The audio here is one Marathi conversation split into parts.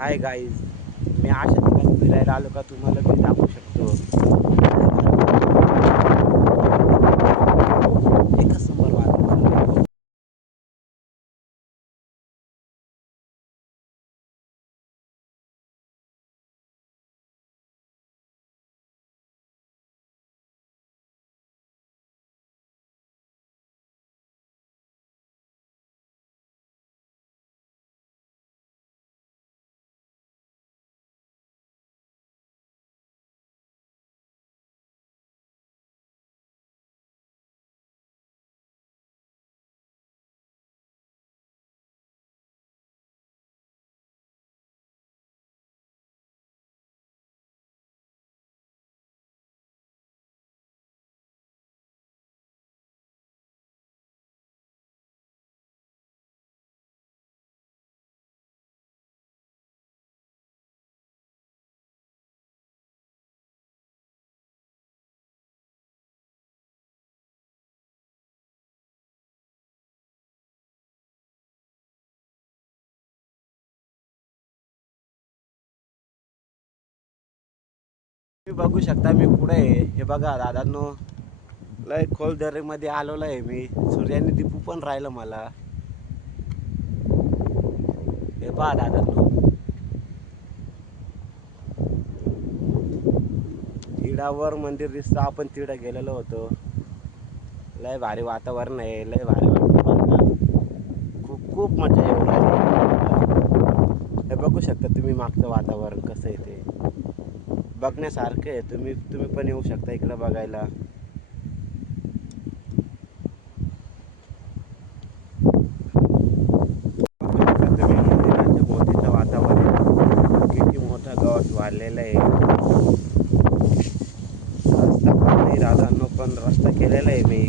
हाय गाईज, मी अशा ठिकाणी फिरायला आलो का तुम्हाला मी दाखवू शकतो. एकच नंबर वातावरण. तुम्ही बघू शकता मी पुढे आहे. हे बघा दादांनो, लय खोल दरीमध्ये आलेलो आहे मी. सूर्याने दिपू पण राहिलं मला. हे पहा दादांनो, तिडावर मंदिर दिसतं. आपण तिडं गेलेलो होतो. लय भारी वातावरण आहे, लय भारी वाटतं. खूप खूप मजा येऊ राहिली. हे बघू शकता तुम्ही मागचं वातावरण कसं आहे ते बघण्यासारखं आहे. तुम्ही पण येऊ शकता इकडं बघायला. तुम्ही मंदिराच्या भोवतीचं वातावरण किती मोठं गवत वाढलेलं आहे. रस्ता नाही दादांनो, पण रस्ता केलेला आहे मी.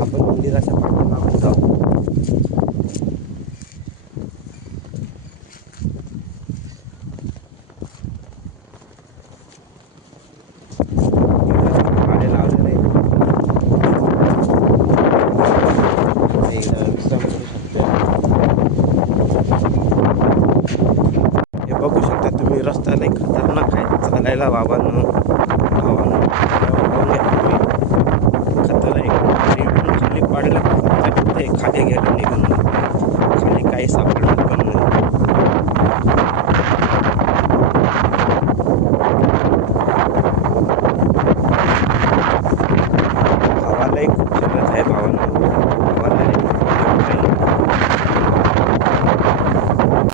आपण मंदिराच्या पाठीमागून जाऊ. हे बघू शकता तुम्ही, रस्ता लई खतरनाक आहे चालायला बाबांनो. खतरा आहे. खाली पडलं खाली गेलं निघून, खाली काही सापडलं